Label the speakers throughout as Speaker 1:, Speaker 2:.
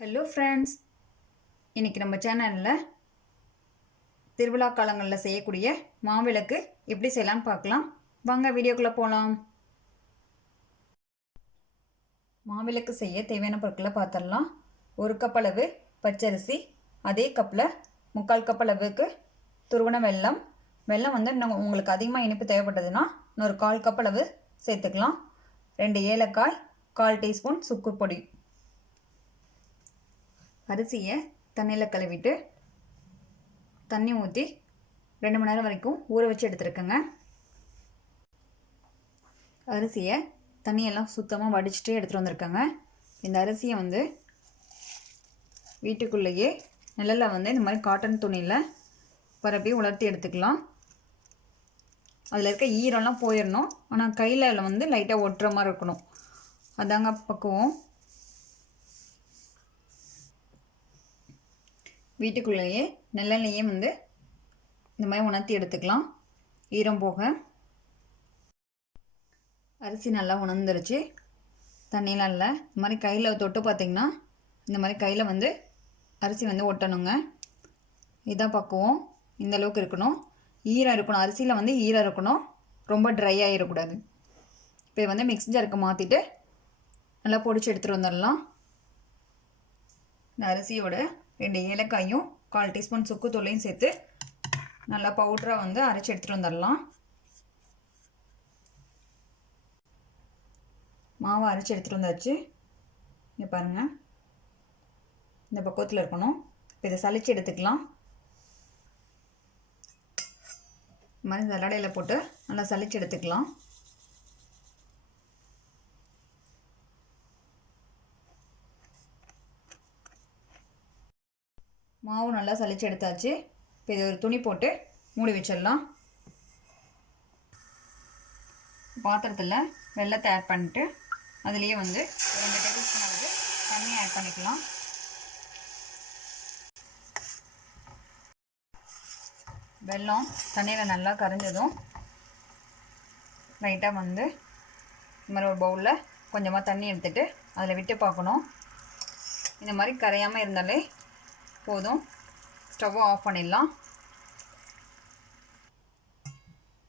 Speaker 1: Hello friends இன்றைக்கி நம்ம சேனலில் திருவிழா காலங்களில் செய்யக்கூடிய மாவிளக்கு எப்படி செய்யலாம்னு பார்க்கலாம். வாங்க வீடியோக்குள்ளே போகலாம் மாவிளக்கு செய்ய தேவையான பொருட்களை பார்த்துடலாம். ஒரு கப் அளவு பச்சரிசி அதே கப்பில் முக்கால் கப் அளவுக்கு துருவன வெல்லம். வெல்லம் வந்து இன்னும் உங்களுக்கு அதிகமாக இனிப்பு தேவைப்பட்டதுன்னா இன்னொரு கால் கப் அளவு சேர்த்துக்கலாம். ரெண்டு ஏலக்காய் கால் டீஸ்பூன் சுக்கு பொடி. அரிசியை தண்ணியில் கழுவிட்டு தண்ணி ஊற்றி ரெண்டு மணி நேரம் வரைக்கும் ஊற வச்சு எடுத்துருக்கேங்க. அரிசியை தண்ணியெல்லாம் சுத்தமாக வடிச்சிட்டு எடுத்துகிட்டு வந்திருக்கேங்க. இந்த அரிசியை வந்து வீட்டுக்குள்ளேயே நிழலில் வந்து இந்த மாதிரி காட்டன் துணியில் பரப்பி உலர்த்தி எடுத்துக்கலாம். அதில் இருக்க ஈரம்லாம் போயிடணும் ஆனால் கையில் வந்து லைட்டாக ஒட்டுற மாதிரி இருக்கணும். அதாங்க பக்குவம். வீட்டுக்குள்ளேயே நல்லெண்ணெயே வந்து இந்த மாதிரி உணர்த்தி எடுத்துக்கலாம். ஈரம் போக. அரிசி நல்லா உணர்ந்துருச்சு. தண்ணியெலாம் இல்லை. இந்த மாதிரி கையில் தொட்டு பார்த்திங்கன்னா இந்த மாதிரி கையில் வந்து அரிசி வந்து ஒட்டணுங்க. இதான் பக்குவம். இந்த அளவுக்கு இருக்கணும். ஈரம் இருக்கணும். அரிசியில் வந்து ஈரம் இருக்கணும். ரொம்ப ட்ரை ஆகிடக்கூடாது இப்போ வந்து மிக்ஸ் ஜாருக்கு மாற்றிட்டு நல்லா பொடிச்சு எடுத்துகிட்டு வந்துடலாம். இந்த அரிசியோட ரெண்டு ஏலக்காயும் கால் டீஸ்பூன் சுக்கு தூளையும் சேர்த்து நல்லா பவுடராக வந்து அரைச்சி எடுத்துகிட்டு வந்துடலாம். மாவை அரைச்சி எடுத்துகிட்டு வந்தாச்சு. இங்கே பாருங்கள் இந்த பக்குவத்தில் இருக்கணும். இப்போ இதை சளிச்சு எடுத்துக்கலாம். இந்த மாதிரி சலடையில் போட்டு நல்லா சளிச்சு எடுத்துக்கலாம். மாவு நல்லா சளிச்சு எடுத்தாச்சு. இப்போ இது ஒரு துணி போட்டு மூடி வச்சிடலாம். பாத்திரத்தில் வெள்ளத்தை ஆட் பண்ணிட்டு அதுலேயே வந்து ரெண்டு டேபிள் ஸ்பூன் அளவு தண்ணி ஆட் பண்ணிக்கலாம். வெல்லம் தண்ணியில் நல்லா கரைஞ்சதும் லைட்டாக வந்து இந்த மாதிரி ஒரு பவுலில் கொஞ்சமாக தண்ணி எடுத்துகிட்டு அதில் விட்டு பார்க்கணும். இந்த மாதிரி கரையாமல் இருந்தாலே போதும். ஸ்டவ்வை ஆஃப் பண்ணிடலாம்.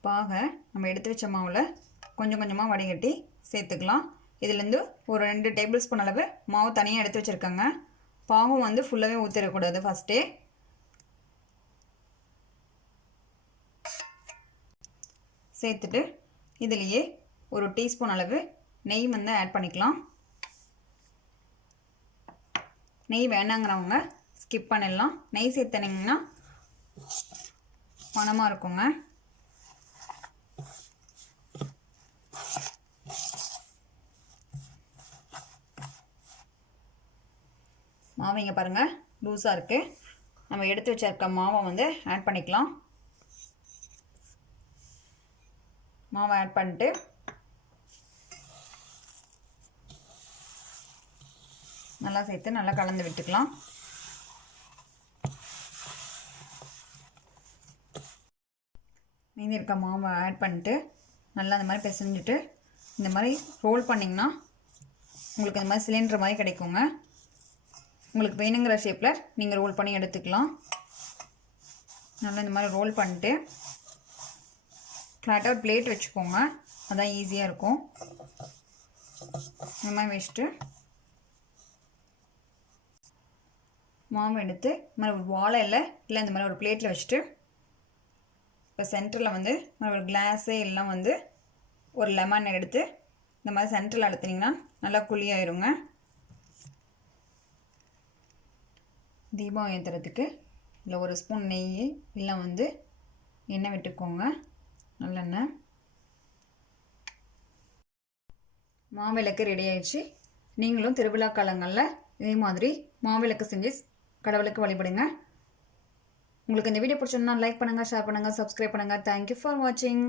Speaker 1: பாக நம்ம எடுத்து வச்ச மாவில் கொஞ்சம் கொஞ்சமாக வடிகட்டி சேர்த்துக்கலாம். இதுலேருந்து ஒரு ரெண்டு டேபிள் ஸ்பூன் அளவு மாவு தனியாக எடுத்து வச்சுருக்கேங்க. பாகம் வந்து ஃபுல்லாகவே ஊற்றிடக்கூடாது ஃபஸ்ட்டே சேர்த்துட்டு இதுலேயே ஒரு டீஸ்பூன் அளவு நெய் வந்து ஆட் பண்ணிக்கலாம். நெய் வேணாங்கிறவங்க ஸ்கிப் பண்ணிடலாம். நெய் சேர்த்தனிங்கன்னா பணமாக இருக்குங்க. மாவு இங்கே பாருங்கள் லூஸாக இருக்குது நம்ம எடுத்து வச்சிருக்க மாவை வந்து ஆட் பண்ணிக்கலாம். மாவை ஆட் பண்ணிட்டு நல்லா சேர்த்து நல்லா கலந்து விட்டுக்கலாம். மீதி இருக்க மாவை ஆட் பண்ணிட்டு நல்லா அந்த மாதிரி பிசைஞ்சிட்டு இந்த மாதிரி ரோல் பண்ணிங்கன்னா உங்களுக்கு இந்த மாதிரி சிலிண்டர் மாதிரி கிடைக்குங்க. உங்களுக்கு வேணுங்கிற ஷேப்பில் நீங்கள் ரோல் பண்ணி எடுத்துக்கலாம். நல்லா இந்த மாதிரி ரோல் பண்ணிட்டு ஃப்ளாட்டாக ஒரு பிளேட் வச்சுக்கோங்க. அதான் ஈஸியாக இருக்கும். இந்த மாதிரி வச்சுட்டு மாவு எடுத்து இந்த மாதிரி ஒரு வாழை இல்லை இல்லை இந்த மாதிரி ஒரு பிளேட்டில் வச்சுட்டு இப்போ சென்டரில் வந்து ஒரு கிளாஸே எல்லாம் வந்து ஒரு லெமன் எடுத்து இந்த மாதிரி சென்டரில் அழுத்தினீங்கன்னா நல்லா குழியாயிருங்க. தீபம் ஏற்றுறதுக்கு இல்லை ஒரு ஸ்பூன் நெய் இல்லை வந்து எண்ணெய் விட்டுக்கோங்க. நல்லெண்ணெய். மாவிளக்கு ரெடி ஆயிடுச்சு. நீங்களும் திருவிழா காலங்களில் இதே மாதிரி மாவிளக்கு செஞ்சு கடவுளுக்கு வழிபடுங்க. உங்களுக்கு இந்த வீடியோ பிடிச்சிருந்தா லைக் பண்ணுங்கள் ஷேர் பண்ணுங்கள் சப்ஸ்கிரைப் பண்ணுங்கள் தேங்க்யூ ஃபார் வாட்சிங்